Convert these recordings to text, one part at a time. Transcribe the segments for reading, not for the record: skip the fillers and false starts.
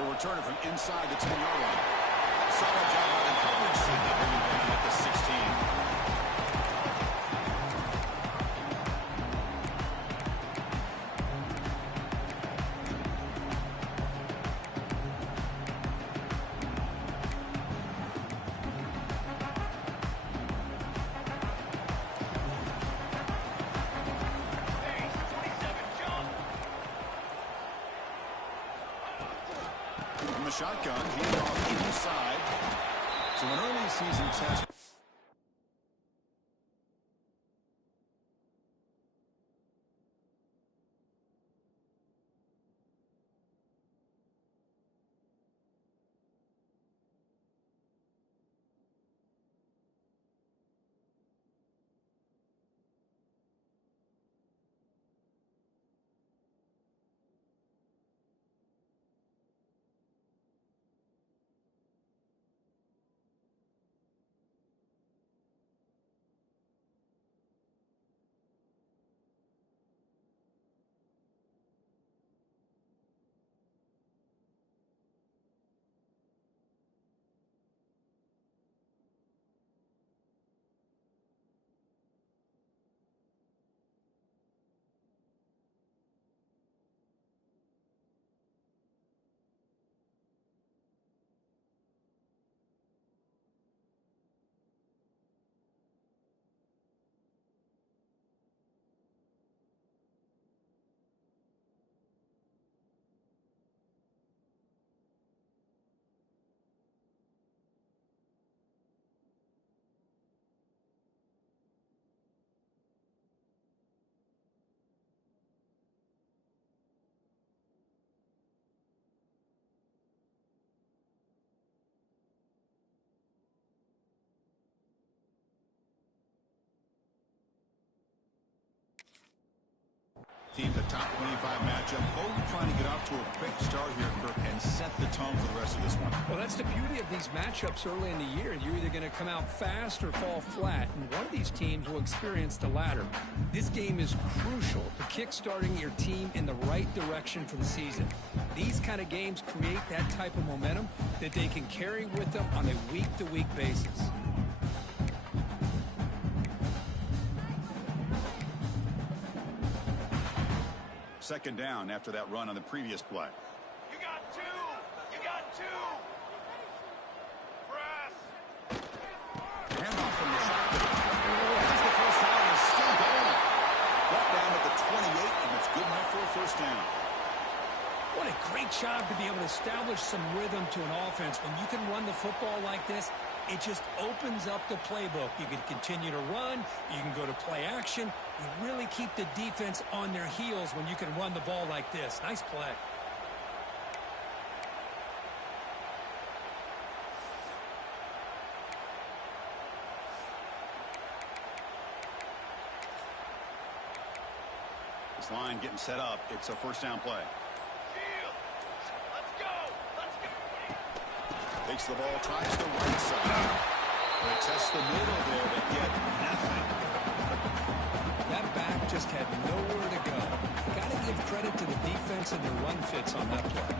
He'll return it from inside the 10-yard line. Solid job by the coverage team to bring him down at the 16. Shotgun, hand off inside. So an early season test. Teams a top 25 matchup. Both trying to get off to a quick start here, Kirk, and set the tone for the rest of this one. Well, that's the beauty of these matchups early in the year. You're either going to come out fast or fall flat, and one of these teams will experience the latter. This game is crucial to kick-starting your team in the right direction for the season. These kind of games create that type of momentum that they can carry with them on a week-to-week basis. Second down after that run on the previous play. You got two! You got two! Press! Handoff from the shotgun. As the first down is still going. Brought down at the 28, and it's good enough for a first down. What a great job to be able to establish some rhythm to an offense. When you can run the football like this, it just opens up the playbook. You can continue to run. You can go to play action. You really keep the defense on their heels when you can run the ball like this. Nice play. This line getting set up. It's a first down play. Takes the ball, tries the right side. They test the middle there, but yet nothing. That back just had nowhere to go. Got to give credit to the defense and the run fits on that play.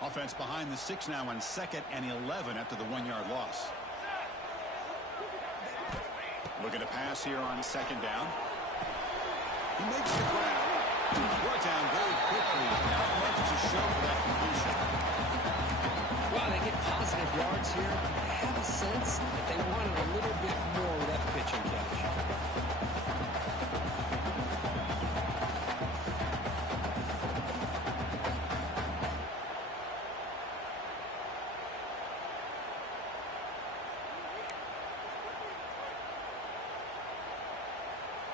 Offense behind the 6 now on 2nd and 11 after the 1-yard loss. Looking to pass here on 2nd down. He makes the grab. Brought down very quickly. Not much to show for that completion. Well, they get positive yards here. I have a sense that they wanted a little bit more with that pitch and catch.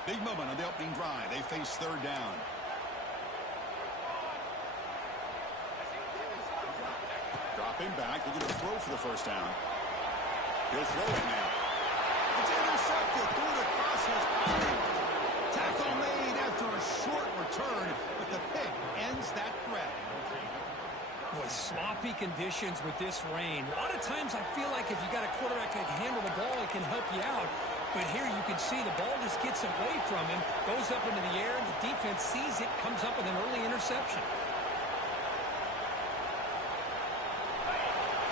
Big moment on the opening drive. They face 3rd down. Dropping back. They're going to throw for the first down. He'll throw it now. It's intercepted. Threw it across his body. Tackle made after a short return, but the pick ends that threat. Boy, sloppy conditions with this rain. A lot of times I feel like if you got a quarterback that can handle the ball, it can help you out. But here you can see the ball just gets away from him, goes up into the air, and the defense sees it, comes up with an early interception.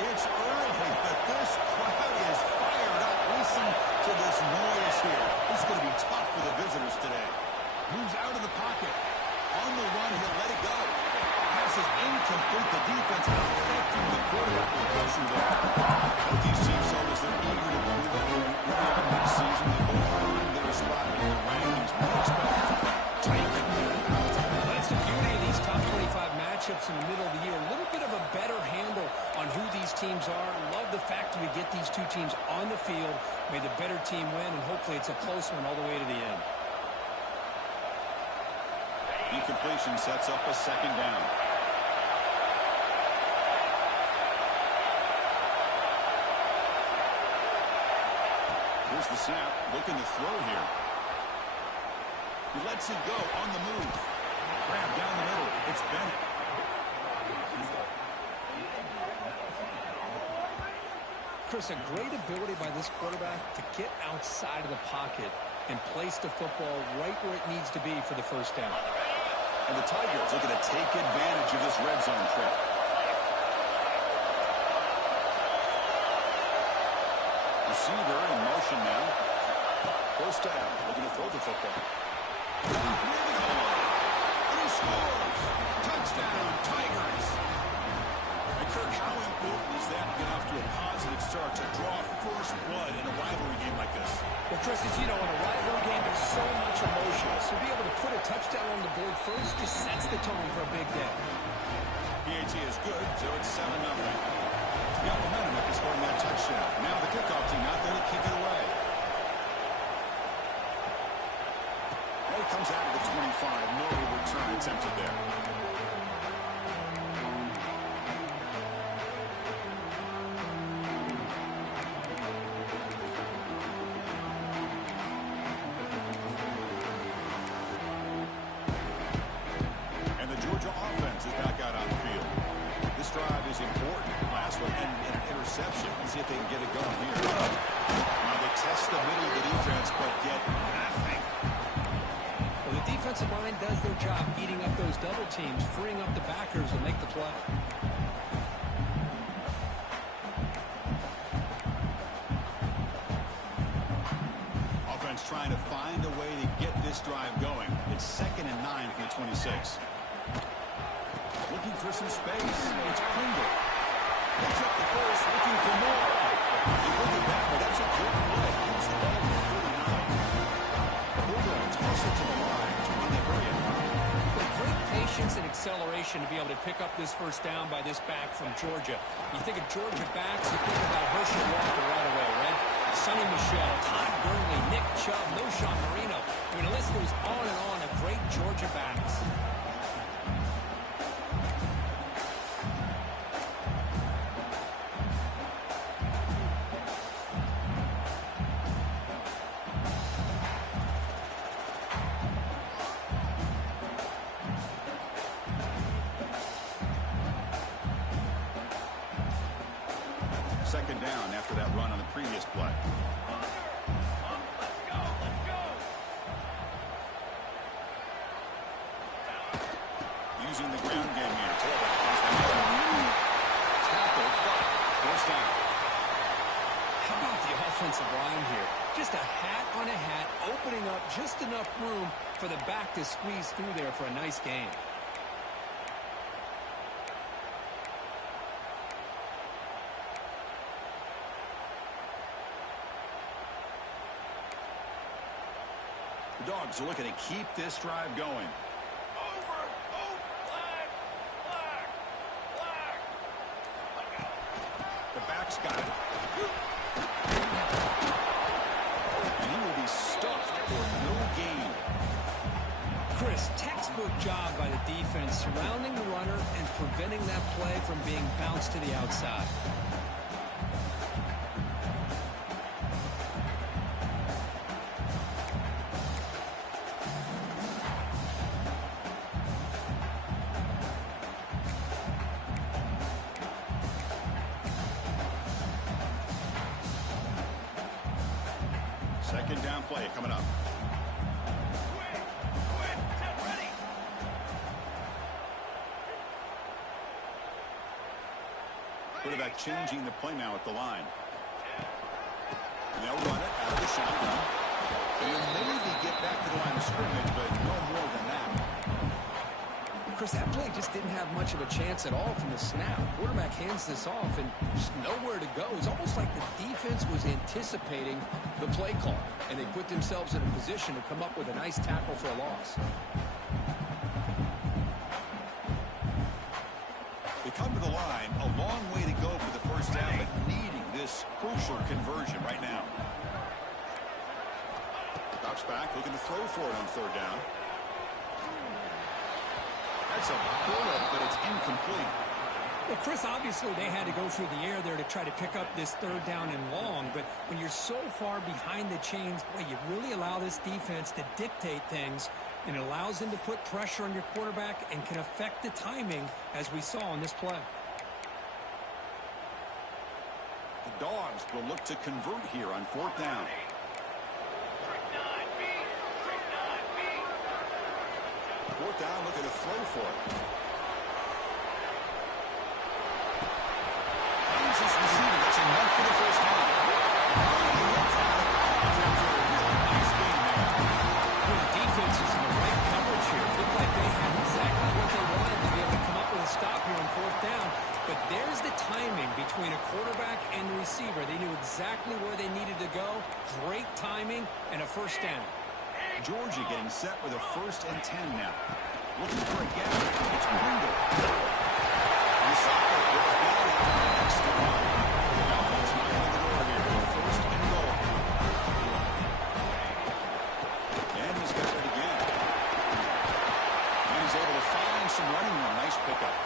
It's early, but this crowd is fired up. Listen to this noise here. This is going to be tough for the visitors today. Moves out of the pocket. On the run, he'll let it go. Pass is incomplete. The defense affecting the quarterback with pressure there. Both these teams show us they're eager to move up beyond next season. They both earned their spot in the rankings. We expect tight competitive. That's the beauty of these top 25 matchups in the middle of the year. A little bit of a better handle on who these teams are. Love the fact that we get these two teams on the field. May the better team win, and hopefully it's a close one all the way to the end. Incompletion sets up a second down. Here's the snap, looking to throw here. He lets it go on the move. Grab down the middle. It's Bennett. Chris, a great ability by this quarterback to get outside of the pocket and place the football right where it needs to be for the first down. And the Tigers looking to take advantage of this red zone trip. Receiver in motion now. First down, looking to throw the football. Moving on. And he scores. Touchdown, Tigers. And Kirk, how important is that to get off to a positive start to draw first blood in a rivalry game like this? Well, Chris, as you know, in a rivalry game, there's so much emotion. So to be able to put a touchdown on the board first just sets the tone for a big day. PAT is good, so it's 7-0. Got momentum after scoring that touchdown. Now the kickoff team out there to kick it away. And it comes out of the 25. No return attempted there. And the Georgia offense is back out on the field. This drive is important. Last one and an interception. Let's see if they can get it going here. Now they test the middle of the defense, but get nothing. Well, the defensive line does their job eating up those double teams, freeing up the backers to make the play. Offense trying to find a way to get this drive going. It's 2nd and 9 from the 26. Looking for some space. It's Pringle. Picks up the first, looking for more. He pulled it back, but that's a good play. He's the ball for 39. Pringle toss it to the line. Trying to hurry it. With great patience and acceleration to be able to pick up this first down by this back from Georgia. You think of Georgia backs, you think about Herschel Walker right away, right? Sonny Michel, Todd Gurley, Nick Chubb, Noshawn Marino. I mean, the list goes on and on of great Georgia backs. Second down after that run on the previous play. Using the ground game here. Tackle, first down. How about the offensive line here? Just a hat on a hat, opening up just enough room for the back to squeeze through there for a nice gain. The Dogs are looking to keep this drive going. The back's got it. And he will be stuffed for no gain. Chris, textbook job by the defense surrounding the runner and preventing that play from being bounced to the outside. Second down play coming up. Quarterback changing the play now at the line. And they'll run it out of the shotgun. And maybe get back to the line of scrimmage, but no more than that. Chris, that play just didn't have much of a chance at all from the snap. Quarterback hands this off and just nowhere to go. It's almost like the defense was anticipating the play call, and they put themselves in a position to come up with a nice tackle for a loss. They come to the line, a long way to go for the first down, but needing this crucial conversion right now. Drops back, looking to throw for it on third down. That's a bullet, but it's incomplete. Well, Chris, obviously they had to go through the air there to try to pick up this third down and long, but when you're so far behind the chains, boy, you really allow this defense to dictate things, and it allows them to put pressure on your quarterback and can affect the timing, as we saw on this play. The Dogs will look to convert here on fourth down. Fourth down, looking to throw for it. Finds his receiver. That's enough for the first down. The defense is in the right coverage here. It looked like they had exactly what they wanted to be able to come up with a stop here on fourth down. But there's the timing between a quarterback and the receiver. They knew exactly where they needed to go. Great timing and a first down. Georgia getting set with a 1st and 10 now. Looking for a gap. It's Pringle. Misaka with a ball after the next one. The offense knocking on the door here. 1st and goal. And he's got it again. And he's able to find some running room. Nice pickup.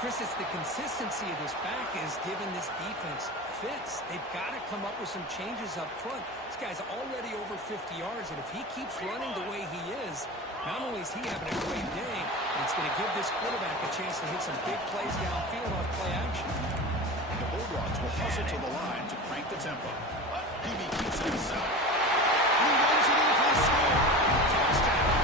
Chris, it's the consistency of this back is giving this defense fits. They've got to come up with some changes up front. This guy's already over 50 yards, and if he keeps running the way he is, not only is he having a great day, it's going to give this quarterback a chance to hit some big plays downfield off play action. The Bulldogs will hustle to the line to crank the tempo. Hebe keeps it himself. He runs it into the score. Touchdown.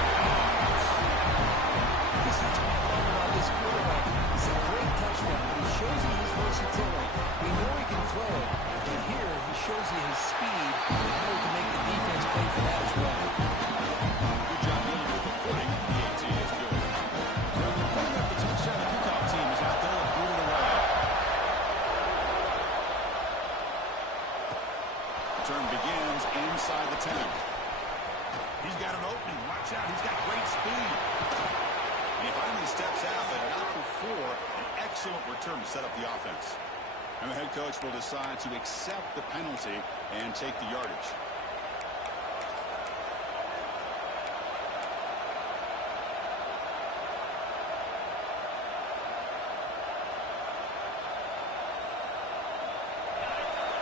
Chris, that's what I love about this quarterback. It's a great touchdown. He shows you his versatility. We know he can throw it, but here he shows you his speed and how he can make the defense play for that as well. Good job dealing with the footing. The AT is good. Putting up the touchdown, the kickoff team is out there and booting away. The turn begins inside the 10. He's got an opening. Watch out. He's got great speed. He finally steps out, but not before an excellent return to set up the offense. And the head coach will decide to accept the penalty and take the yardage.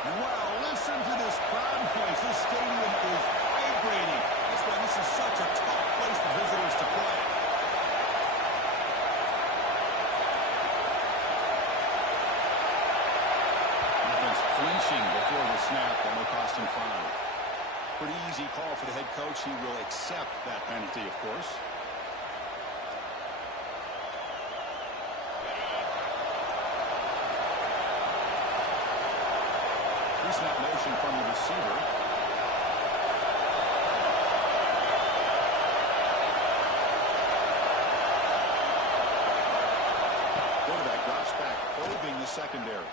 Wow, listen to this crowd noise. This stadium is vibrating. That's why this is such a tough place for visitors to play. Flinching before the snap, and will cost him 5. Pretty easy call for the head coach. He will accept that penalty, of course. Pre-snap motion from the receiver. Quarterback drops back, probing the secondary.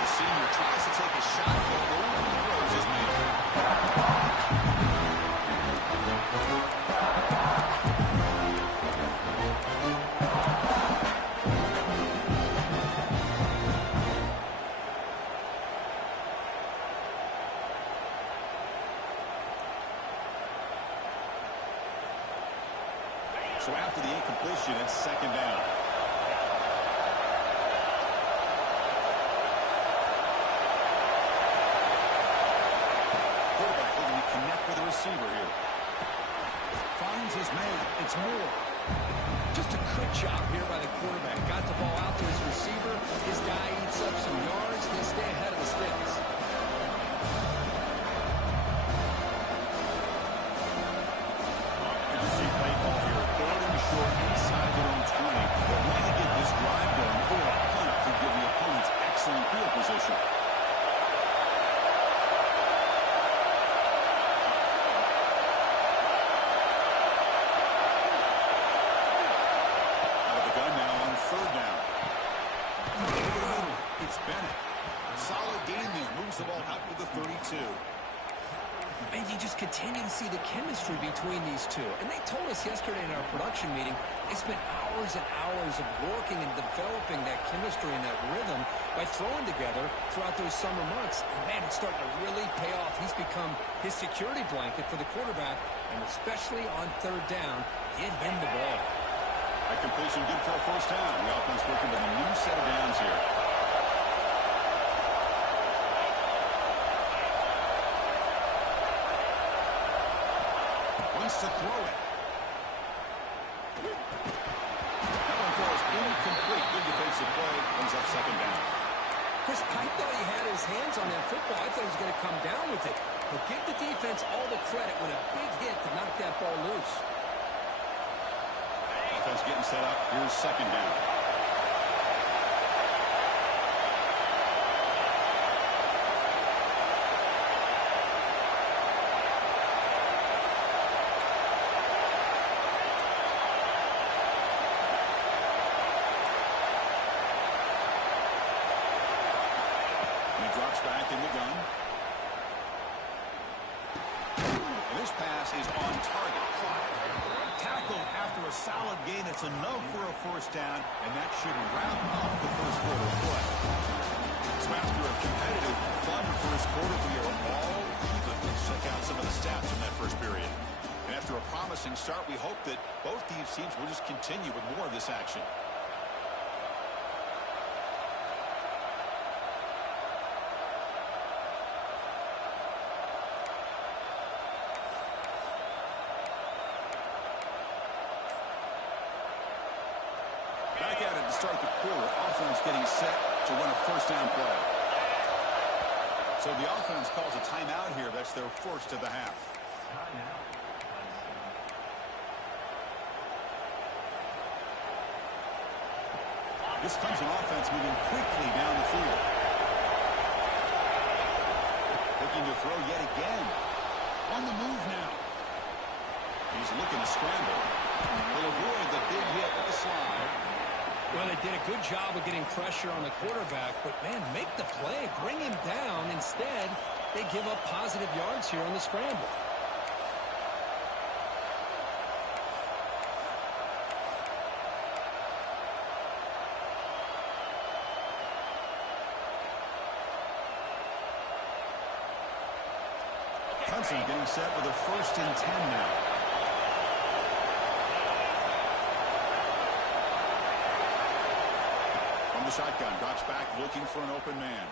The senior tries to take a shot, but overthrows his man. So after the incompletion, it's second down. Connect with the receiver here. Finds his man. It's Moore. Just a good job here by the quarterback. Got the ball out to his receiver. His guy eats up some yards. They stay ahead of the sticks. position. Out of the gun now on third down. It's Bennett. Solid game there. Moves the ball out to the 32. And you just continue to see the chemistry between these two. And they told us yesterday in our production meeting, they spent hours and hours of working and developing that chemistry and that rhythm by throwing together throughout those summer months. And, man, it's starting to really pay off. He's become his security blanket for the quarterback, and especially on third down, get him the ball. That completion good for a first down. The offense working with a new set of downs here. To throw it. That one throws incomplete. Good defensive play. Ends up second down. Chris, I thought he had his hands on that football. I thought he was going to come down with it. But give the defense all the credit with a big hit to knock that ball loose. Offense getting set up. Here's second down. Back in the gun. And this pass is on target. Tackled after a solid gain. It's enough for a first down, and that should wrap up the first quarter of play. So after a competitive, fun first quarter, we are all even. Let's check out some of the stats from that first period. And after a promising start, we hope that both these teams will just continue with more of this action. Back at it to start the quarter. Offense getting set to run a first down play. So the offense calls a timeout here. That's their first of the half. This Clemson offense moving quickly down the field. Looking to throw yet again. On the move now. He's looking to scramble. He'll avoid the big hit with the slide. Well, they did a good job of getting pressure on the quarterback, but, man, make the play. Bring him down. Instead, they give up positive yards here on the scramble. Clemson getting set with a 1st and 10 now. From the shotgun, drops back looking for an open man.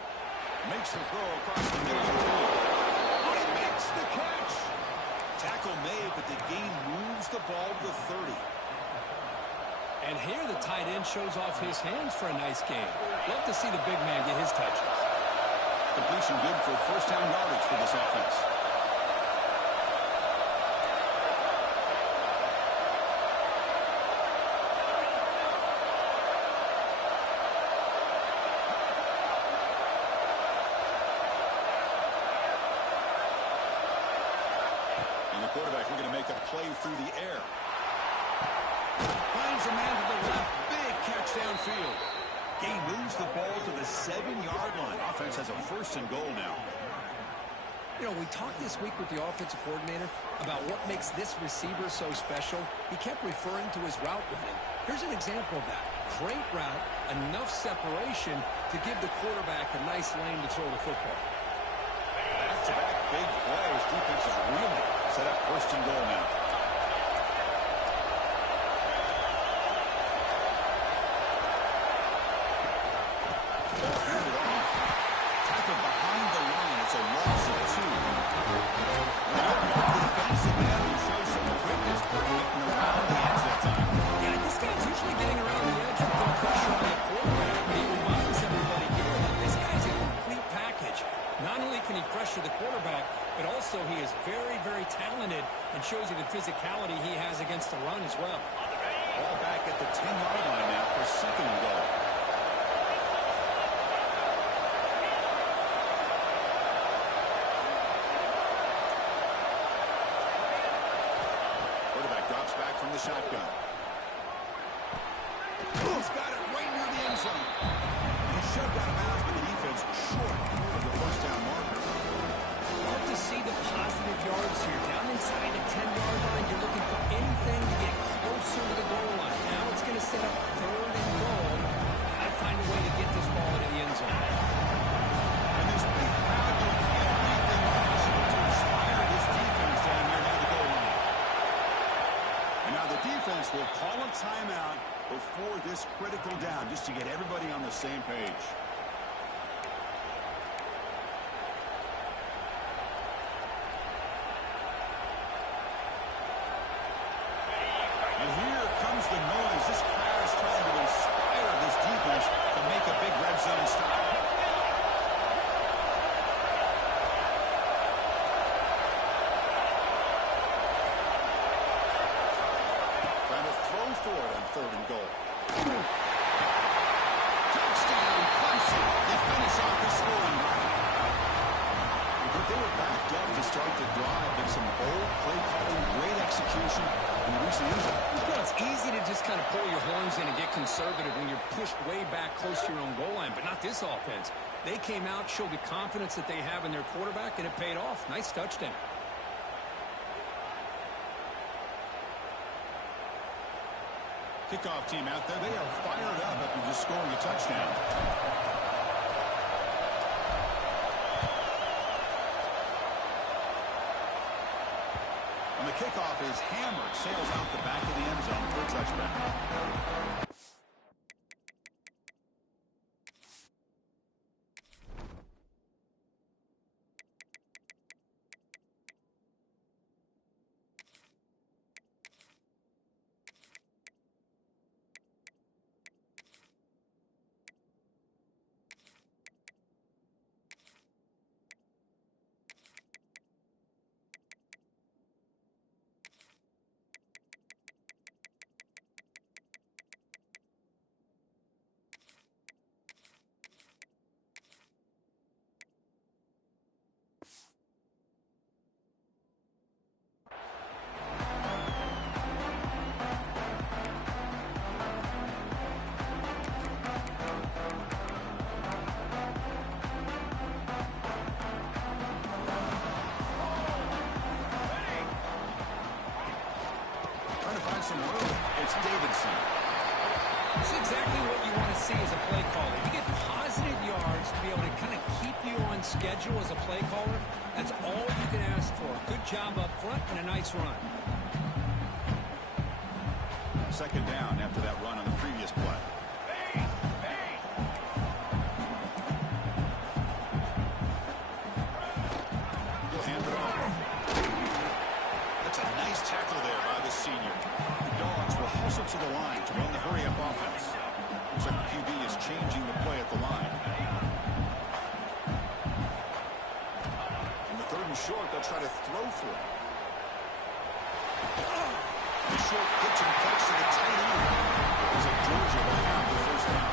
Makes the throw across the middle of the field. Oh, he makes the catch. Tackle made, but the gain moves the ball to the 30. And here the tight end shows off his hands for a nice game. Love to see the big man get his touches. Completion good for first down yardage for this offense. Quarterback looking to make a play through the air. Finds a man to the left. Big catch downfield. Gain moves the ball to the 7-yard line. Offense has a 1st and goal now. You know, we talked this week with the offensive coordinator about what makes this receiver so special. He kept referring to his route running. Here's an example of that. Great route, enough separation to give the quarterback a nice lane to throw the football. Back-to-back big plays. Defense is really set up 1st and goal now. Tackled behind the line. It's a loss of 2. The defensive man who shows some quickness getting around the edge that time. Yeah, this guy's usually getting around the edge with no pressure on the quarterback. He reminds everybody here that this guy's a complete package. Not only can he pressure the quarterback, but also he is very, very talented and shows you the physicality he has against the run as well. Ball back at the 10-yard line now for 2nd and goal. the shotgun. He's got it right near the end zone. He shoved out of bounds, but the defense short of the first down marker. Hard to see the positive yards here. Down inside the 10-yard line, you're looking for anything to get closer to the goal line. Now it's going to set up 3rd and goal. Gotta find a way to get this ball into the end zone. And this big crowd doing everything possible to inspire this defense down here near the goal line. And now the defense will call a timeout before this critical down, just to get everybody on the same page. And here comes the noise. This crowd is trying to inspire this defense to make a big red zone stop. Trying to throw for it on 3rd and goal. Touchdown, Clemson. They finish off the scoring drive. But they were backed up to start the drive, but some bold play calling, great execution, and the recent end zone. Well, it's easy to just kind of pull your horns in and get conservative when you're pushed way back close to your own goal line, but not this offense. They came out, showed the confidence that they have in their quarterback, and it paid off. Nice touchdown. Kickoff team out there. They are fired up after just scoring a touchdown. And the kickoff is hammered. Sails out the back of the end zone for a touchback. It's exactly what you want to see as a play caller. You get positive yards to be able to kind of keep you on schedule as a play caller. That's all you can ask for. Good job up front and a nice run. 2nd down after that run on the previous play. He'll hand it off. That's a nice tackle there by the senior. The Dogs will hustle to the line to run the hurry-up offense. Looks like the QB is changing the play at the line. In the 3rd and short, they'll try to throw for it. The short pitch and catch to the tight end. It's a Georgia will have the 1st down.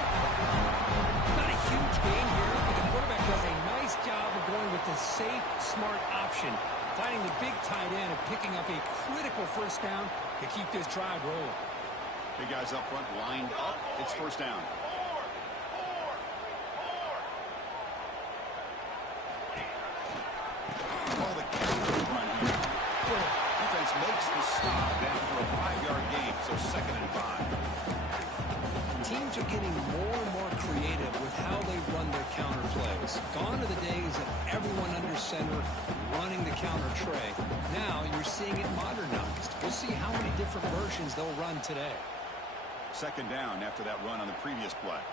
Not a huge gain here, but the quarterback does a nice job of going with the safe, smart option, finding the big tight end and picking up a critical 1st down to keep this drive rolling. Big guys up front lined up. It's 1st down. Oh, the counter run here. Defense makes the stop after a 5-yard gain, so 2nd and 5. Teams are getting more and more creative with how they run their counter plays. Gone are the days of everyone under center running the counter tray. Now you're seeing it modernized. We'll see how many different versions they'll run today. 2nd down after that run on the previous play.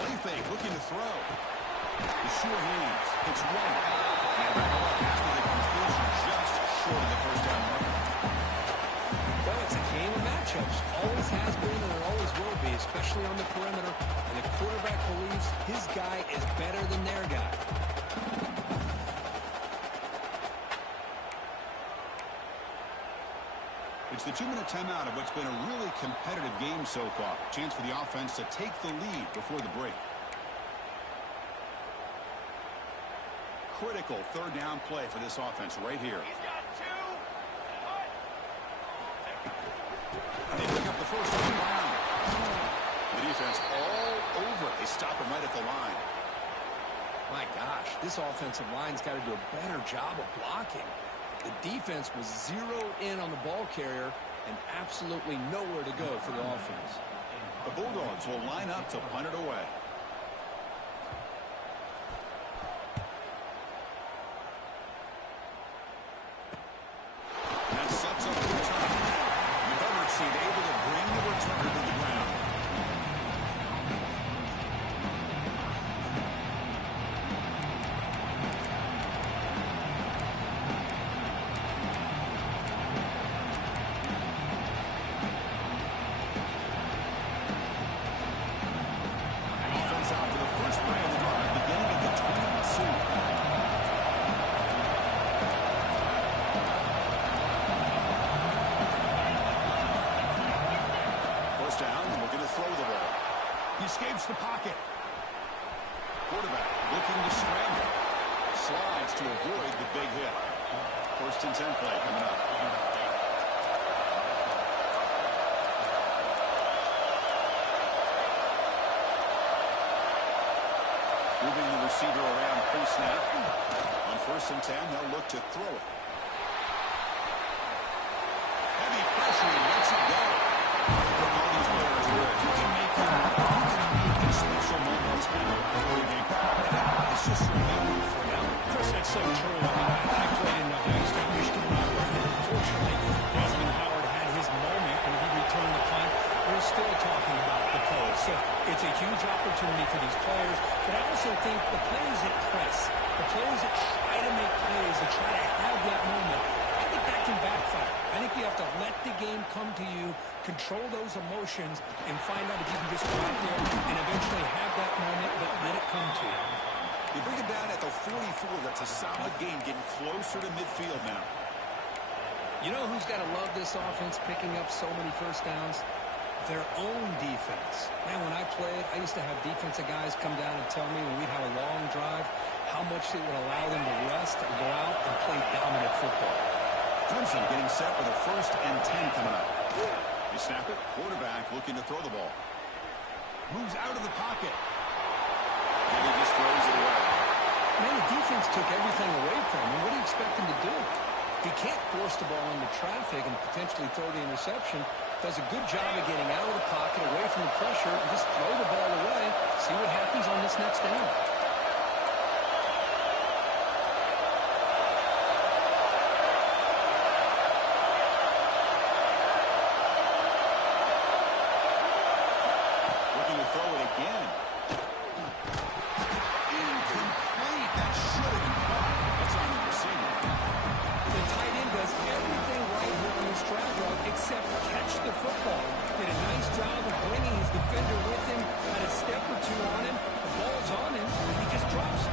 Play fake, looking to throw. The sure hands. It's right. And back up after the completion, just short of the 1st down marker. Well, it's a game of matchups. Always has been and it always will be, especially on the perimeter. And the quarterback believes his guy is better than their guy. It's the 2-minute timeout of what's been a really competitive game so far. Chance for the offense to take the lead before the break. Critical 3rd down play for this offense right here. He's got 2. first one down. The defense all over. They stop him right at the line. My gosh, this offensive line's got to do a better job of blocking. The defense was zeroed in on the ball carrier and absolutely nowhere to go for the offense. The Bulldogs will line up to punt it away. And that sets up the return. The coverage seemed able to bring the returner to the ground. Escapes the pocket. Quarterback looking to scramble. Slides to avoid the big hit. 1st and 10 play coming up. Moving the receiver around pre-snap. On 1st and 10, they'll look to throw it. Heavy pressure, he lets it go. All these players are good. You can make a special moments before the game. It's just remembered forever. Chris, that's so true. I played in Ohio State, Michigan, and unfortunately, Desmond Howard had his moment when he returned the punt. We're still talking about the pros. So it's a huge opportunity for these players, but I also think the players that press, the players that try to make plays, that try to have that moment, I think that can backfire. I think you have to let the game come to you, control those emotions, and find out if you can just go out there and eventually have that moment, but let it come to you. You bring it down at the 44. That's a solid game, getting closer to midfield now. You know who's got to love this offense picking up so many first downs? Their own defense. Man, when I played, I used to have defensive guys come down and tell me when we'd have a long drive how much it would allow them to rest and go out and play dominant football. Clemson getting set with a 1st and 10 coming up. You snap it. Quarterback looking to throw the ball. Moves out of the pocket. And he just throws it away. Man, the defense took everything away from him. What do you expect him to do? He can't force the ball into traffic and potentially throw the interception. Does a good job of getting out of the pocket, away from the pressure, and just throw the ball away. See what happens on this next down. Looking to throw it again. Incomplete. That should have been caught. That's on the receiver. The tight end does everything right here on this track route except catch the football. Did a nice job of bringing his defender with him, had a step or two on him, the ball's on him, and he just drops it.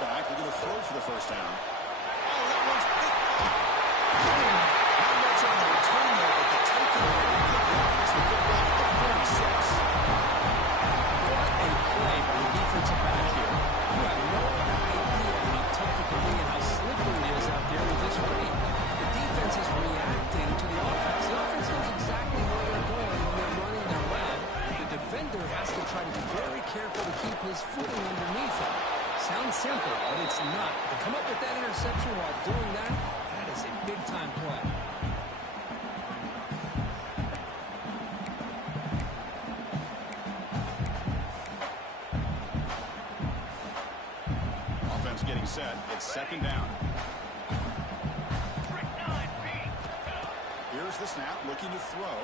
Back, we're going to throw for the 1st down. Oh, that one's big. Not much on the return there, but the taking offense will get back to 36. What a play by the defensive back here. You have no idea how tough it can be and how slippery it is out there with this rain. The defense is reacting to the offense. The offense knows exactly where they're going when they're running their route. The defender has to try to be very careful to keep his footing underneath him. Sounds simple, but it's not. To come up with that interception while doing that, that is a big-time play. Offense getting set. It's 2nd down. Here's the snap, looking to throw.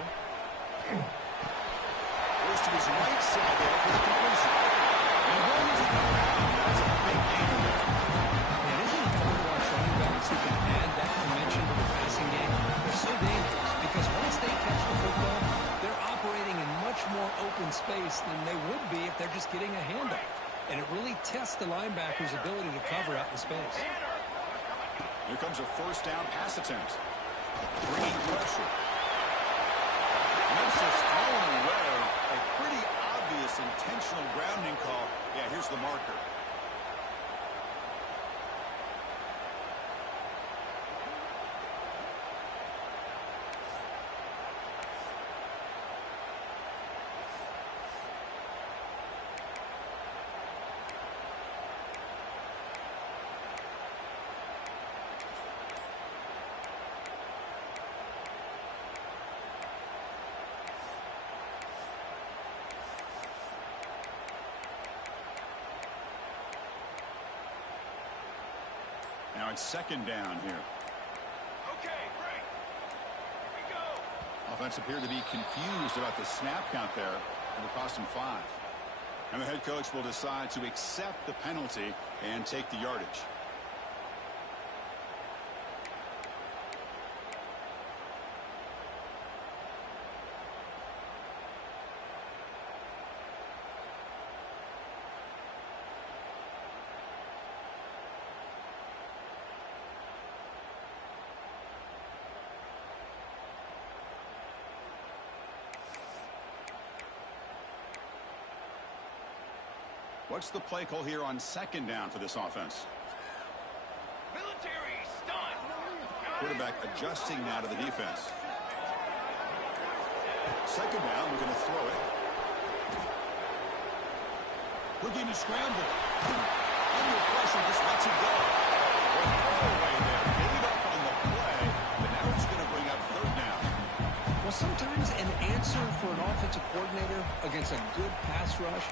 Goes to his right side there for the completion. And Williams is going out. That's a big gain there. Man, isn't it fun to watch running backs who can add that dimension to the passing game? They're so dangerous because once they catch the football, they're operating in much more open space than they would be if they're just getting a handoff. and it really tests the linebacker's ability to cover out in space. Here comes a first down pass attempt. Bringing pressure. And that's just thrown away. A pretty obvious intentional grounding call. Yeah, here's the marker. Now it's second down here. Okay, break. Here we go. Offense appeared to be confused about the snap count there. It'll cost him 5. And the head coach will decide to accept the penalty and take the yardage. What's the play call here on second down for this offense? Military stunt. Quarterback adjusting now to the defense. Second down, we're going to throw it. Looking to scramble. Under pressure, just lets it go. Throwaway there. Made up on the play, but now it's going to bring up third down. Well, sometimes an answer for an offensive coordinator against a good pass rush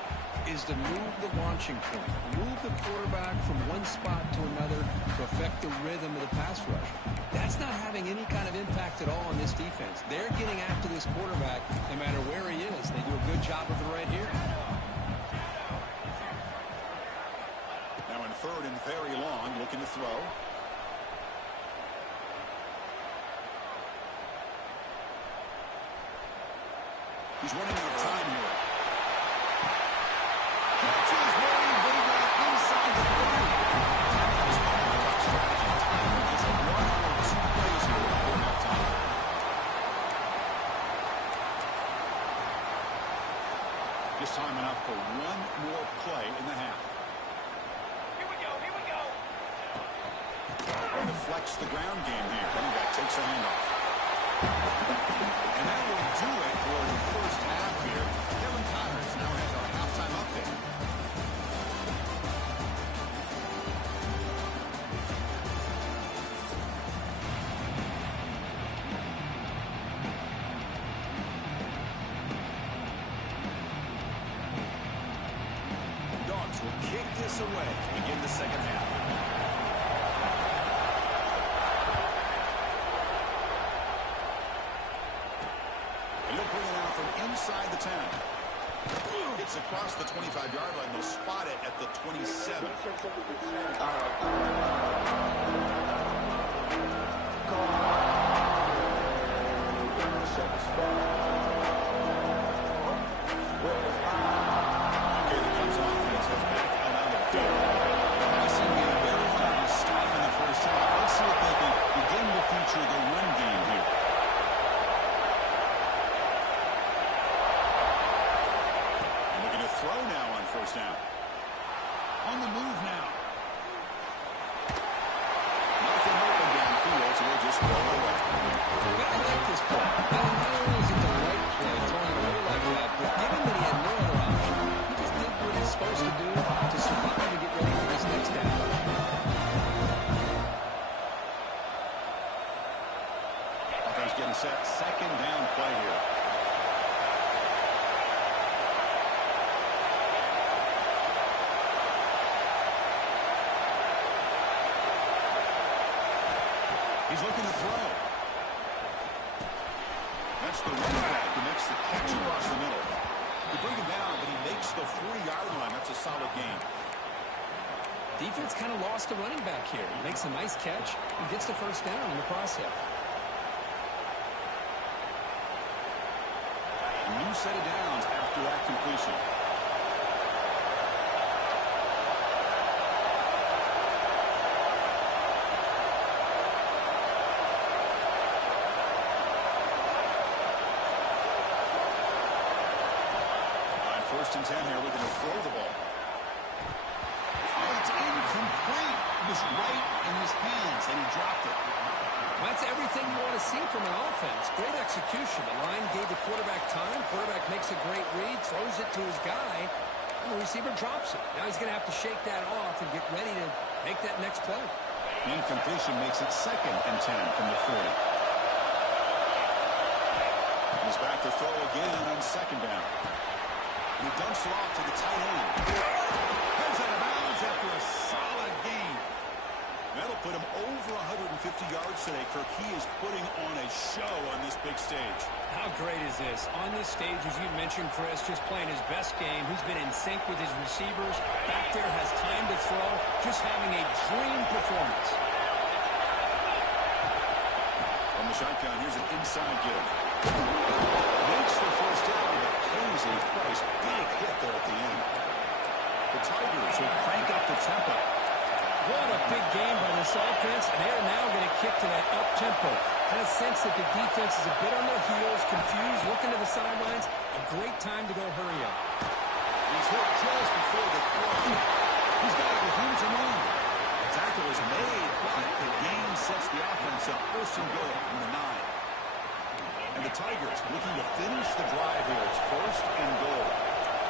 is to move the launching point, move the quarterback from one spot to another to affect the rhythm of the pass rush. That's not having any kind of impact at all on this defense. They're getting after this quarterback no matter where he is. They do a good job of it right here. Now in third and very long, looking to throw. He's running out of time here. Catches Murray, but he got inside the 30. Timeout's called. Strategy time. Just 1 or 2 plays here before halftime. Just time enough for 1 more play in the half. Here we go, here we go. Going to flex the ground game here. Running back takes a handoff. And that will do it for the first half here. Kevin Connors now has our halftime update. Dogs will kick this away to begin the second half. He'll bring it out from inside the 10. It's across the 25-yard line. They'll spot it at the 27. Okay, the Clemson offense has back out on the field. The passing game very hard to stop in the first half. Let's see if they can begin to feature the run game here. Throw now on first down. On the move now. Nothing open downfield, so we'll just throw it away. I like this play. Not only is it the right play, throwing it away like that, but given that he had no other option, he just did what he's supposed to do to survive and get ready for this next down. Offense getting set. Second down play here. He's looking to throw. That's the running back who makes the catch across the middle. You bring him down, but he makes the 40-yard line. That's a solid gain. Defense kind of lost a running back here. He makes a nice catch and gets the first down in the process. A new set of downs after that completion. First and 10 here, looking to throw the ball. Oh, it's incomplete. It was right in his hands, and he dropped it. That's everything you want to see from an offense. Great execution. The line gave the quarterback time. Quarterback makes a great read, throws it to his guy, and the receiver drops it. Now he's going to have to shake that off and get ready to make that next play. Incompletion makes it second and 10 from the 40. He's back to throw again on second down. He dumps it off to the tight end. Heads out of bounds after a solid gain. That'll put him over 150 yards today, Kirk. He is putting on a show on this big stage. How great is this? On this stage, as you mentioned, Chris, just playing his best game. He's been in sync with his receivers. Back there, has time to throw. Just having a dream performance. From the shotgun, here's an inside give. Makes the first down, but pays a price. Big hit there at the end. The Tigers will crank up the tempo. What a big game by this offense, and they're now going to kick to that up-tempo. Kind of sense that the defense is a bit on their heels, confused, looking to the sidelines. A great time to go hurry up. He's hit just before the throw. He's got it with room to move. The tackle is made, but the gain sets the offense up. First and goal from the 9. And the Tigers looking to finish the drive here. It's first and goal.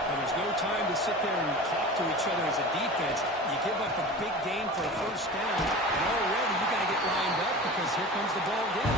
And there's no time to sit there and talk to each other as a defense. You give up a big gain for a first down, and already you got to get lined up because here comes the ball again.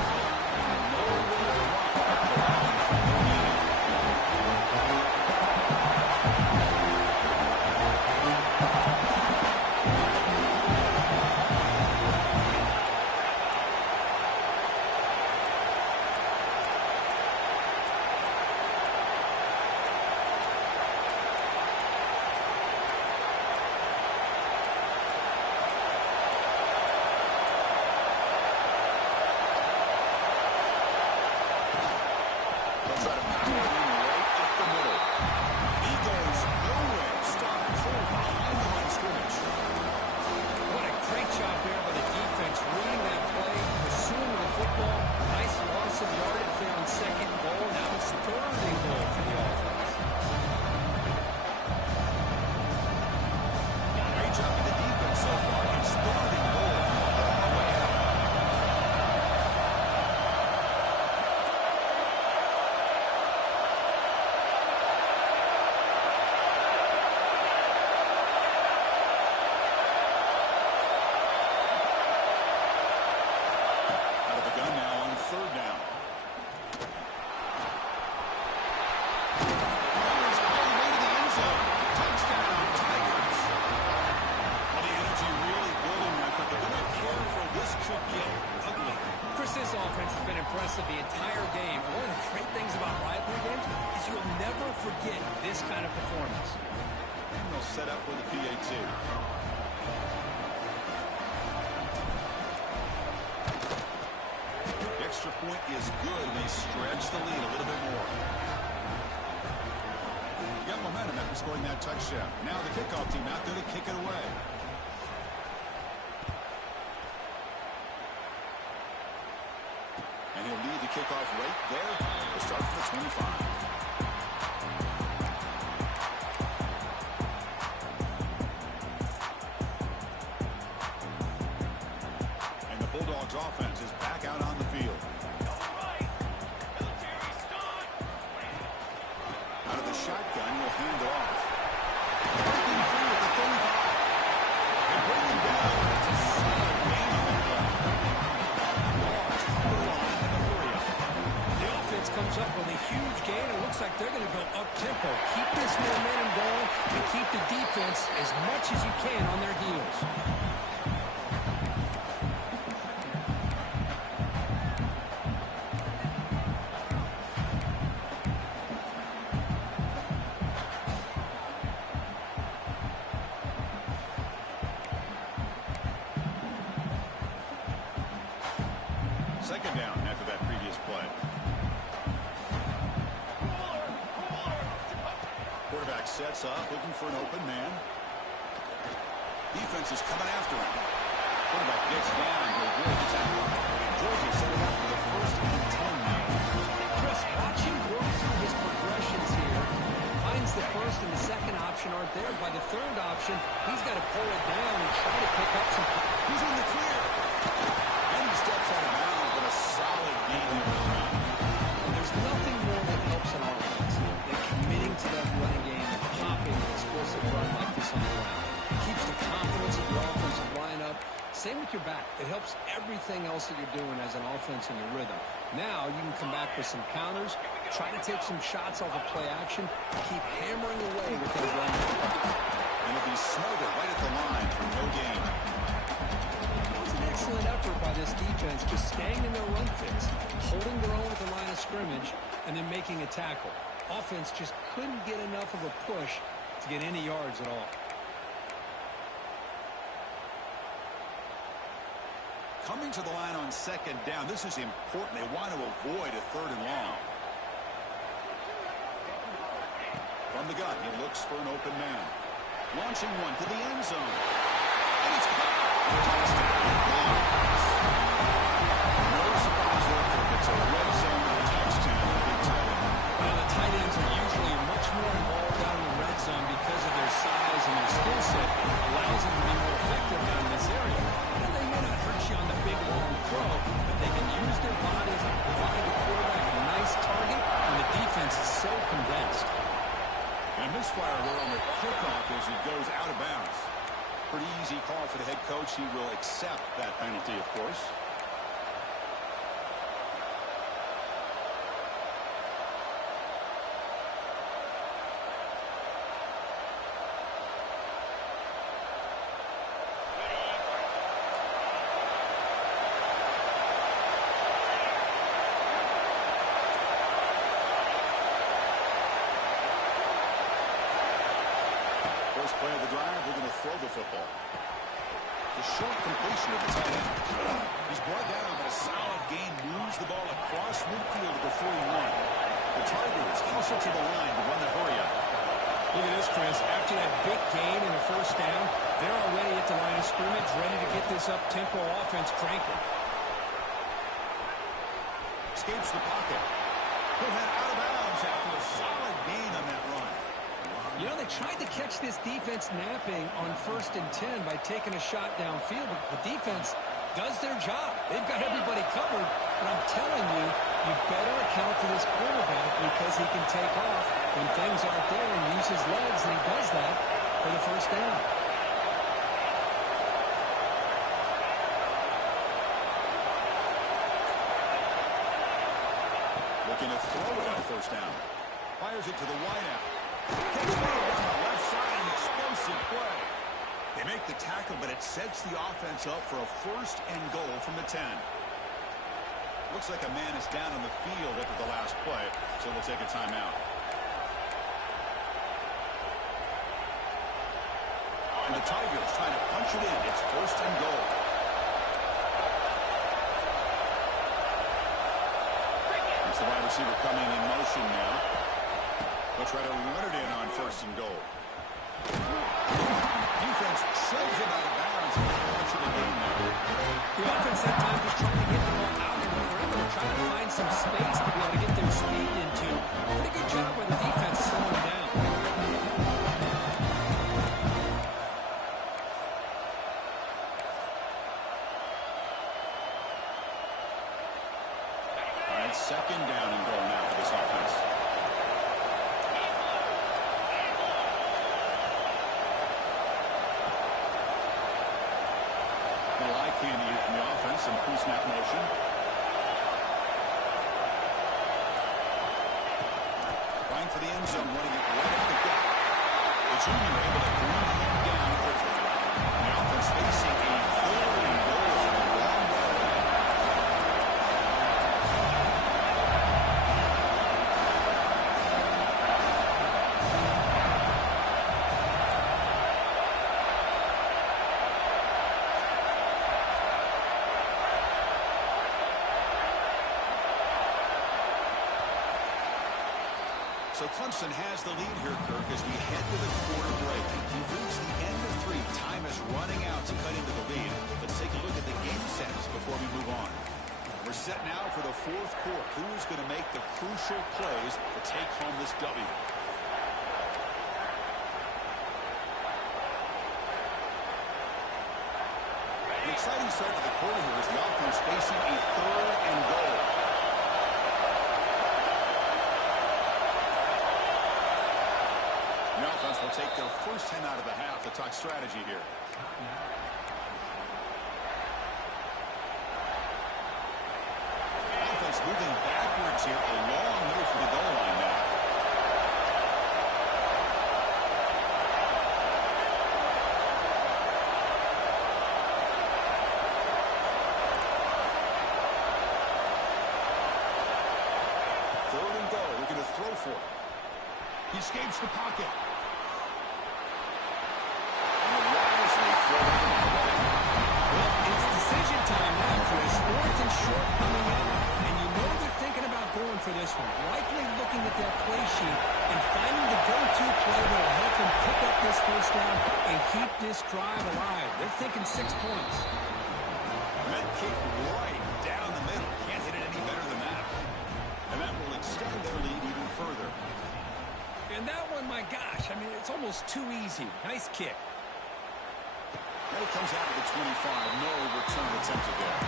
The entire game. One of the great things about rivalry games is you'll never forget this kind of performance. And they'll set up with a PAT. The extra point is good. They stretch the lead a little bit more. You got momentum after scoring that touchdown. Now the kickoff team out there to kick it away. And he'll lead the kickoff right there. We'll start from the 25. And the Bulldogs offense is back out on the field. Out of the shotgun, we'll hand it off. Breaking free at the 35. They bring him down. It's a solid gain on the play. Comes up with a huge gain. It looks like they're going to go up-tempo. Keep this momentum going and keep the defense as much as you can on their heels. Second down after that previous play. Quarterback sets up, looking for an open man. Defense is coming after him. Quarterback gets down to avoid the tackle. Georgia set it up for the first and 10 now. Chris, watching work through his progressions here, finds the first and flat. It helps everything else that you're doing as an offense in your rhythm. Now you can come back with some counters, try to take some shots off of play action, keep hammering away with that run. And it'll be smothered right at the line for no gain. It was an excellent effort by this defense, just staying in their run fits, holding their own at the line of scrimmage, and then making a tackle. Offense just couldn't get enough of a push to get any yards at all. Coming to the line on second down, this is important. They want to avoid a third and long. From the gun, he looks for an open man. Launching one to the end zone. And it's caught. Touchdown. No surprise there. It's a red zone touchdown. Big tight end. Well, the tight ends are usually much more involved down in the red zone because of their size and their skill set. Allows them to be more effective down in this area. And they may not hurt you on the big long throw, but they can use their bodies and provide the quarterback a nice target when the defense is so condensed. And misfire there on the kickoff as he goes out of bounds. Pretty easy call for the head coach. He will accept that penalty, of course. First play of the drive, they're going to throw the football. The short completion of the tight end. He's brought down, but a solid gain moves the ball across midfield to the 41. The Tigers also to the line to run the hurry up. Look at this, Chris. After that big gain and a first down, they're already at the line of scrimmage, ready to get this up-tempo offense cranking. Escapes the pocket. He'll head out of bounds after a solid gain on that run. You know, they tried to catch this defense napping on 1st and 10 by taking a shot downfield, but the defense does their job. They've got everybody covered, but I'm telling you, you better account for this quarterback because he can take off when things aren't there and use his legs, and he does that for the first down. Looking to throw it on first down. Fires it to the wideout. Takes one on the left side, an explosive play. They make the tackle, but it sets the offense up for a first and goal from the 10. Looks like a man is down on the field after the last play, so they'll take a timeout. And the Tigers trying to punch it in. It's first and goal. It's the wide receiver coming in motion now. They'll try to run it in on first and goal. Defense shoves him out of bounds and punch it again now. The offense that time was trying to get the ball out and over and trying to find some space to be able to get their speed into. Pretty good job by the defense slowing down. All right, second down and goal now for this offense. Candy from the offense and pre-snap motion. Going for the end zone, running it right at the gut. The junior able to bring him down quickly. The offense facing a third and goal from a long way away. So Clemson has the lead here, Kirk, as we head to the quarter break. We've reached the end of 3. Time is running out to cut into the lead. Let's take a look at the game sets before we move on. We're set now for the 4th quarter. Who is going to make the crucial plays to take home this W? The exciting start to the quarter here is the offense facing a third and goal. The offense will take their first 10 out of the half to talk strategy here. moving backwards here, a long way from the goal line now. Third and goal, looking to throw for it. He escapes the pocket. And wisely thrown out of the way. Well, it's decision time now, Chris. Fourth and short coming up, and you know they're thinking about going for this one. Likely looking at that play sheet and finding the go-to play that will help them pick up this first down and keep this drive alive. They're thinking 6 points. That kick right down the middle. Can't hit it any better than that. And that will extend their lead even further. And that one, my gosh, I mean, it's almost too easy. Nice kick. And it comes out of the 25. No return attempted there.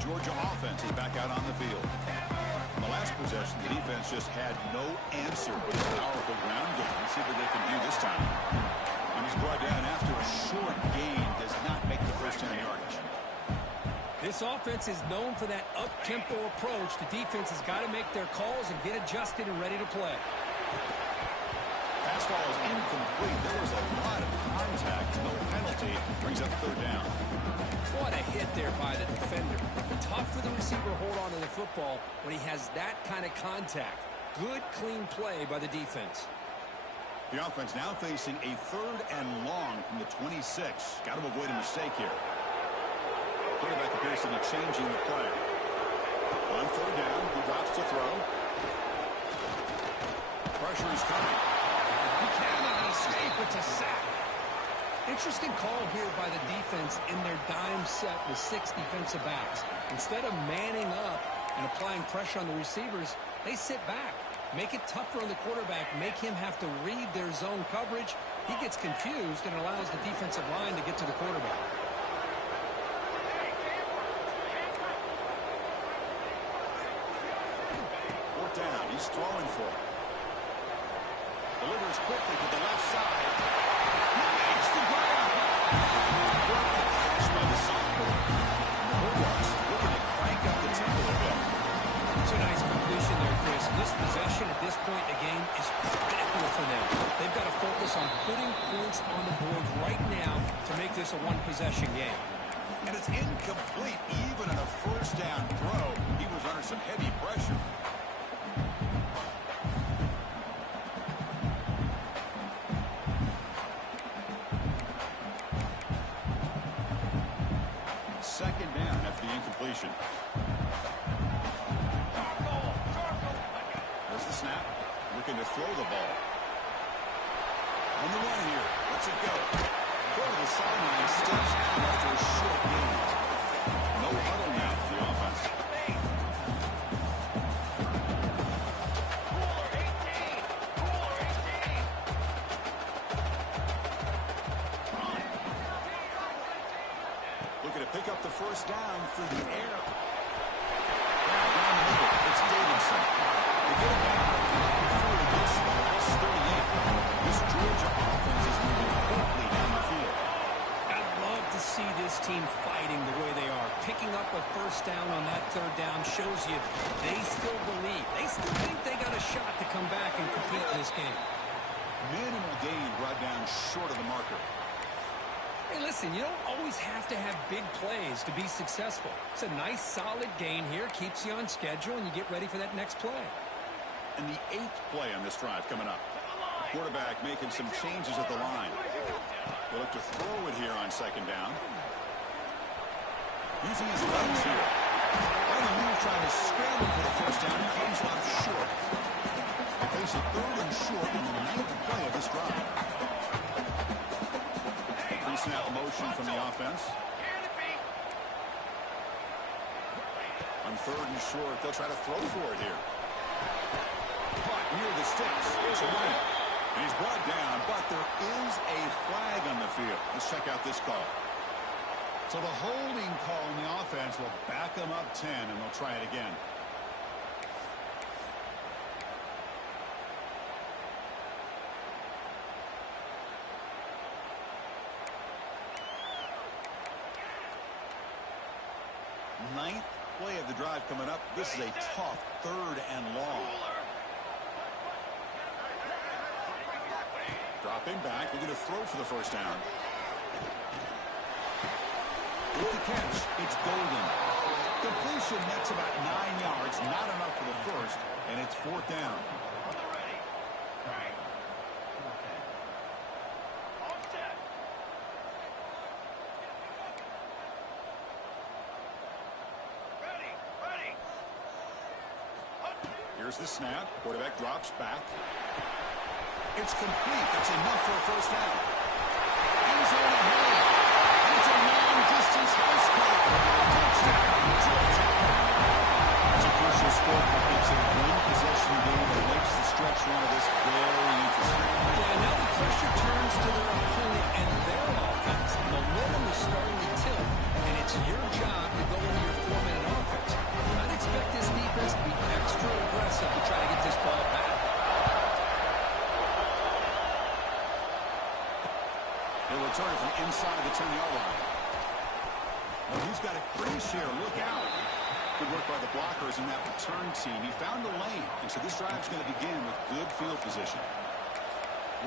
Georgia offense is back out on the field. In the last possession, the defense just had no answer for this powerful ground game. Let's see what they can do this time. And he's brought down after a short gain. Does not make the first down yardage. This offense is known for that up-tempo approach. The defense has got to make their calls and get adjusted and ready to play. Pass ball is incomplete. There was a lot of contact. No penalty. Brings up third down. What a hit there by the defender. Tough for the receiver to hold on to the football when he has that kind of contact. Good, clean play by the defense. The offense now facing a third and long from the 26. Got to avoid a mistake here. Quarterback appears to be changing the play. On third down, he drops to throw. Pressure is coming. He cannot escape. It's a sack. Interesting call here by the defense in their dime set with 6 defensive backs. Instead of manning up and applying pressure on the receivers, they sit back. Make it tougher on the quarterback. Make him have to read their zone coverage. He gets confused and allows the defensive line to get to the quarterback. Fourth down. He's throwing for it. Delivers quickly to the left side. He makes the grab. Catch by the sophomore. The Bulldogs looking to crank up the tempo a bit. It's a nice completion there, Chris. This possession at this point in the game is critical for them. They've got to focus on putting points on the board right now to make this a one-possession game. And it's incomplete even in a first down throw. He was under some heavy pressure. Second down after the incompletion. There's the snap. Looking to throw the ball. On the run here. Let's it go. Go to the sideline. Steps out after a short gain. No huddle now for the offense. Looking to pick up the first down through the air. Down the middle, it's Davidson. They get it back. Before this, that's 38. This Georgia offense is moving quickly down the field. I'd love to see this team fighting the way they are. Picking up a first down on that third down shows you they still believe. They still think they got a shot to come back and compete in this game. Minimal gain brought down short of the marker. Hey, listen, you don't always have to have big plays to be successful. It's a nice, solid gain here. Keeps you on schedule, and you get ready for that next play. And the 8th play on this drive coming up. Quarterback making some changes at the line. They look to throw it here on second down. Using his legs here. On the move, trying to scramble for the first down. Comes up short. They face a third and short in the 9th play of this drive. Pre-snap motion from the offense. On On third and short, they'll try to throw for it here. Caught near the sticks. It's a running. And he's brought down, but there is a flag on the field. Let's check out this call. So the holding call on the offense will back them up 10, and they'll try it again. Ninth play of the drive coming up. This is a tough third and long. Dropping back, looking to throw for the first down. With the catch, it's Golden. Completion nets about 9 yards, not enough for the first, and it's fourth down. Here's the snap. Quarterback drops back. It's complete. That's enough for a first down. He's on the head. It's a long-distance house call. Touchdown, Georgia. It's a crucial score for Clemson. One possession game that makes the stretch run of this very interesting. Yeah, now the pressure turns to their opponent and their offense. The momentum is starting to tilt, and it's your job to go into your 4-minute offense. I'd expect this defense to be extra aggressive to try to get this ball back. They'll return it from inside the 10-yard line. Well, he's got a free share. Look out. Good work by the blockers in that return team. He found the lane, and so this drive's going to begin with good field position.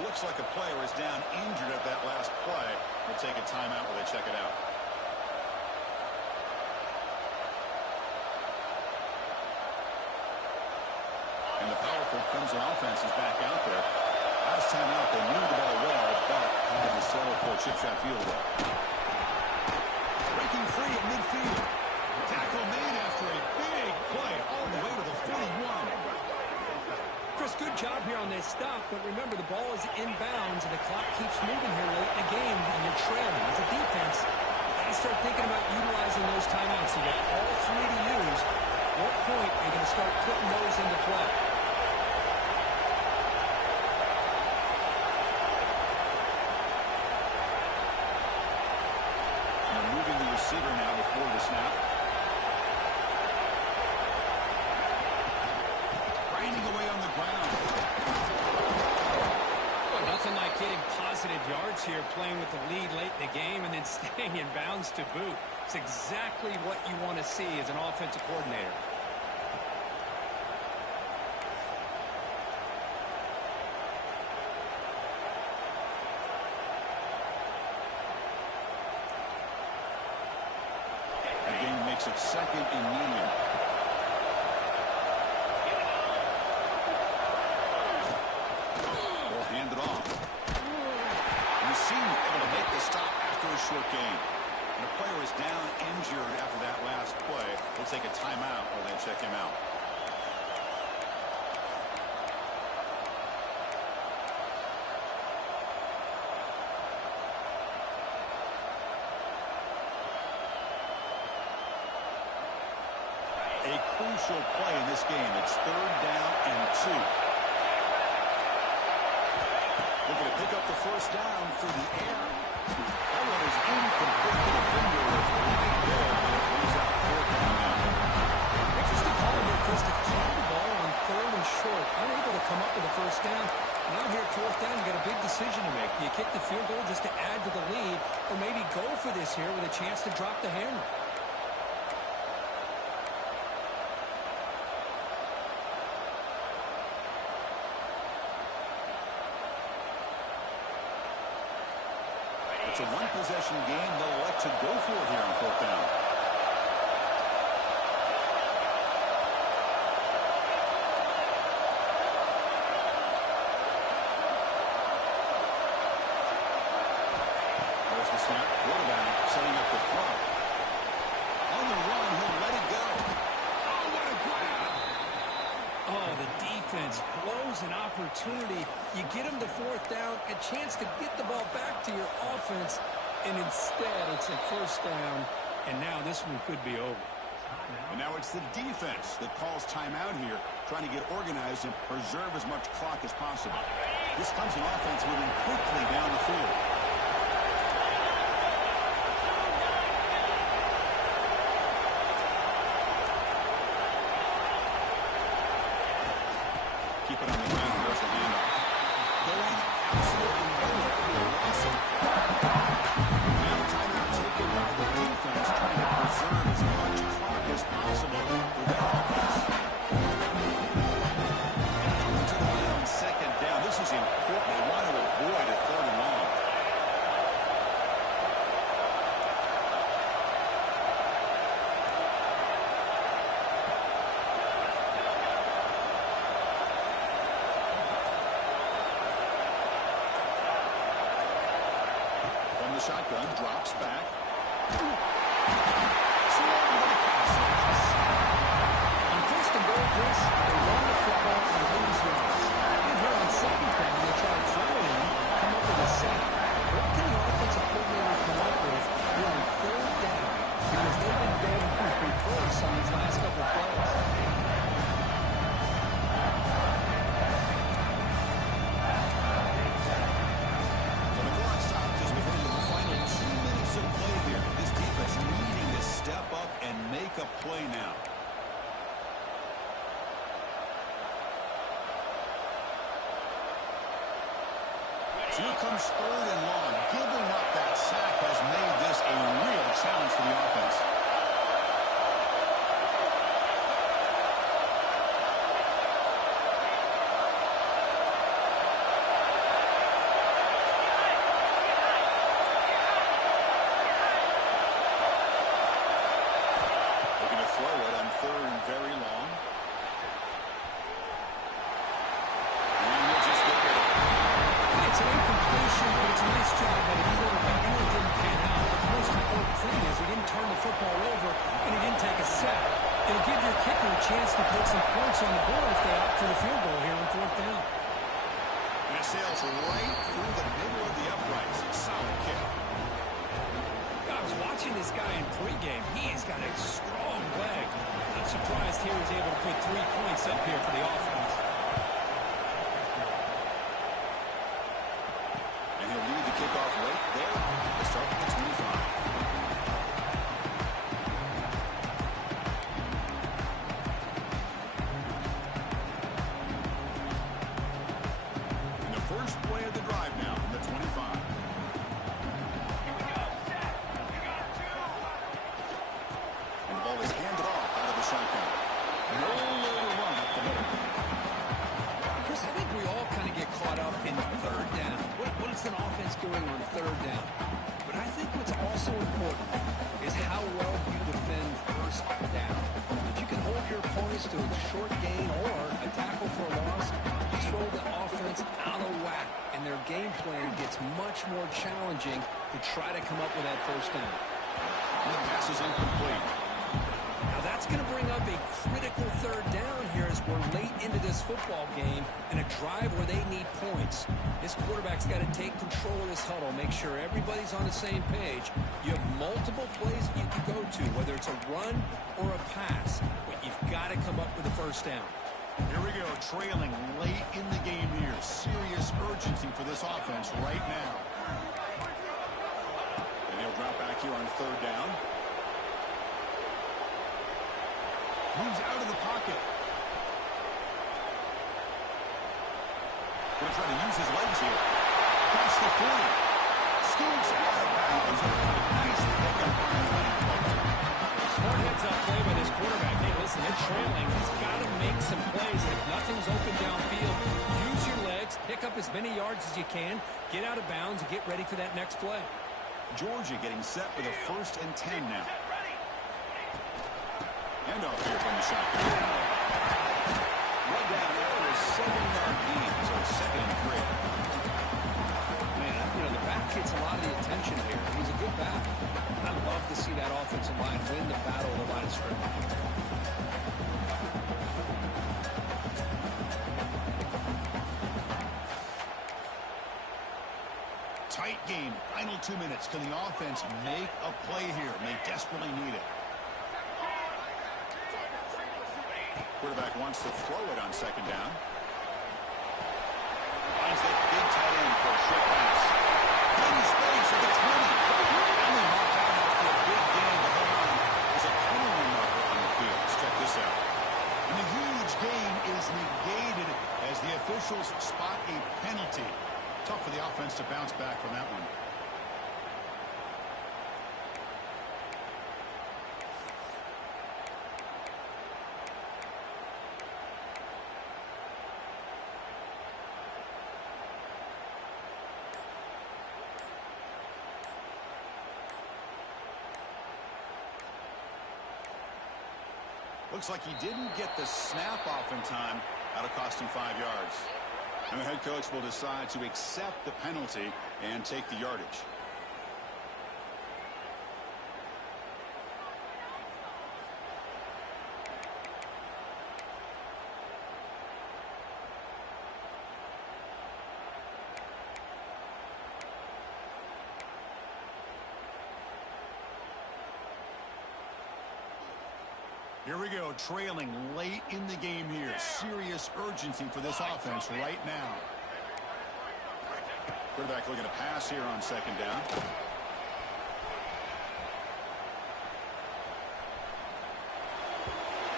Looks like a player is down injured at that last play. We'll take a timeout while they check it out. And the powerful Clemson offense is back out there. Last time out, they moved the ball well, but had to settle for a chip shot field goal. Breaking free at midfield. Tackle made after a big play all the way to the 41. Chris, good job here on this stop, but remember the ball is inbounds and the clock keeps moving here late in the game and you're trailing. As a defense, you got to start thinking about utilizing those timeouts. You got all three to use. At what point are you going to start putting those into play? Moving the receiver now before the snap. Grinding away on the ground. Well, nothing like getting positive yards here, playing with the lead late in the game and then staying in bounds to boot. It's exactly what you want to see as an offensive coordinator. It's second and medium. Will hand it off. And the seam able to make the stop after a short gain. And the player is down injured after that last play. We'll take a timeout while they check him out. A crucial play in this game. It's third down and 2. Looking to pick up the first down through the air. That one is incomplete. The defender is right there. And it brings out fourth down now. Interesting call here, Chris. To keep the ball on third and short, unable to come up with a first down. Now here at fourth down, you got a big decision to make. Do you kick the field goal just to add to the lead, or maybe go for this here with a chance to drop the hammer? It's a one-possession game. They'll elect to go for it here on fourth down. There's the snap. Quarterback setting up the throw. On the run, he'll let it go. Oh, what a grab! Oh, the defense blows an opportunity. You get them to fourth down, a chance to get the ball back to your offense, and instead it's a first down, and now this one could be over. And now it's the defense that calls timeout here, trying to get organized and preserve as much clock as possible. This Clemson offense moving quickly down the field. Keep it on the ground. There's the handoff. Going absolutely nowhere. Awesome. Now timeout taken by the defense, trying to preserve as much clock as possible for their offense. And coming to the line on second down. This is important. They want to avoid a third and long. The shotgun drops back. On first and goal, Chris, they run the football and lose yards. And here on second down, they try to throw it in, come up with a sack. What can the offensive coordinator come up with here on third down? Because they've been going reverse on these last couple of plays. A play now. So here comes third and long. Giving up that sack has made this a real challenge for the offense. Very long. And he'll just go get it. It's an incompletion, but it's a nice job by the quarterback. I know it didn't pan out, but the most important thing is he didn't turn the football over and he didn't take a sack. It'll give your kicker a chance to put some points on the board if they opt for the field goal here on fourth down. And it sails right through the middle of the uprights. Solid kick. I was watching this guy in pregame. He's got a strong leg. I'm surprised he was able to put 3 points up here for the offense. And he'll lead the kickoff right there. We'll start with the 25. And the first play of the drive now from the 25. And the ball is handed off out of the shotgun. No little run up the middle. Chris, I think we all kind of get caught up in third down. What is an offense doing on third down? But I think what's also important is how well you defend first down. If you can hold your opponents to a short gain or a tackle for a loss, you throw the offense out of whack, and their game plan gets much more challenging to try to come up with that first down. And the pass is incomplete. Now that's going to bring up a critical third down here as we're late into this football game in a drive where they need points. This quarterback's got to take control of this huddle, make sure everybody's on the same page. You have multiple plays that you can go to, whether it's a run or a pass, but you've got to come up with a first down. Here we go, trailing late in the game here. Serious urgency for this offense right now. And he'll drop back here on third down. Moves out of the pocket. Going to try to use his legs here. Across the 40. Scoops out of bounds. Nice pickup on his leg. Smart heads-up play by this quarterback. Hey, listen, they're trailing. He's got to make some plays. If nothing's open downfield, use your legs, pick up as many yards as you can, get out of bounds, and get ready for that next play. Georgia getting set with a 1st and 10 now. Handoff here from the shotgun. Run down after a 7-yard gain, so 2nd and 3. Man, you know, the back gets a lot of the attention here. He's a good back. I love to see that offensive line win the battle of the line of scrimmage. Tight game. Final 2 minutes. Can the offense make a play here? They desperately need it. Quarterback wants to throw it on second down. Finds that big tight end for a short pass. Down space at the 20. Only marked out after a big gain, but hold on. There's a penalty marker on the field. Let's check this out. And the huge gain is negated as the officials spot a penalty. Tough for the offense to bounce back from that one. Looks like he didn't get the snap off in time. That'll cost him 5 yards. And the head coach will decide to accept the penalty and take the yardage. Here we go, trailing late in the game here. Serious urgency for this offense right now. Quarterback looking to pass here on second down.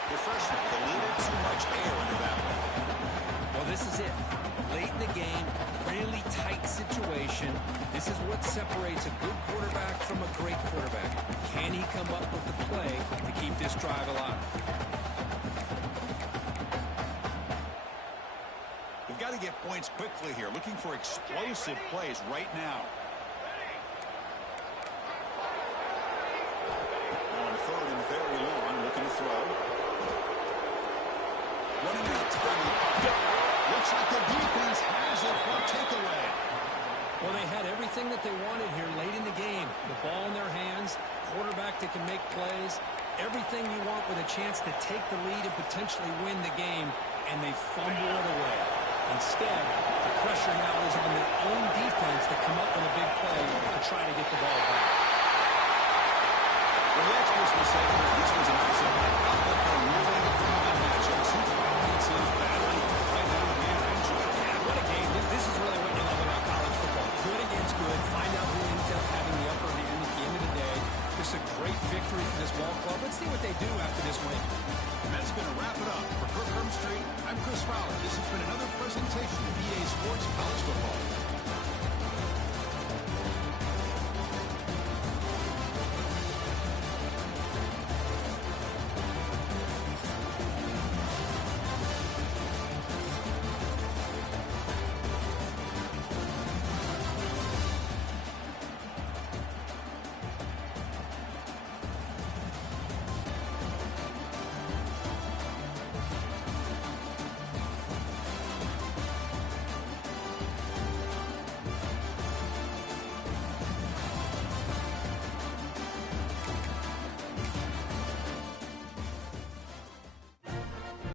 The freshman with a little too much air under that one. Well, this is it. Late in the game, really tight situation. This is what separates a good quarterback from a great quarterback. Can he come up with the play to keep this drive alive? We've got to get points quickly here. Looking for explosive plays right now. On third and very long, looking to throw. Running out time. Looks like the defense has it for a takeaway. Well, they had everything that they wanted here late in the game. The ball in their hands, quarterback that can make plays, everything you want with a chance to take the lead and potentially win the game, and they fumble it away. Instead, the pressure now is on their own defense to come up with a big play to try to get the ball back. Well, the experts will say this was an absolute outlook for really the matchup. Two quality teams battling right now in the end. Yeah, what a game. This is really what you love about college football. Good against good. Find out who ends up having the upper hand at the end of the day. This is a great victory for this ball club. Let's see what they do after this win. And that's going to wrap it up. For Kirk Street, I'm Chris Fowler. This has been another presentation of EA Sports College Football.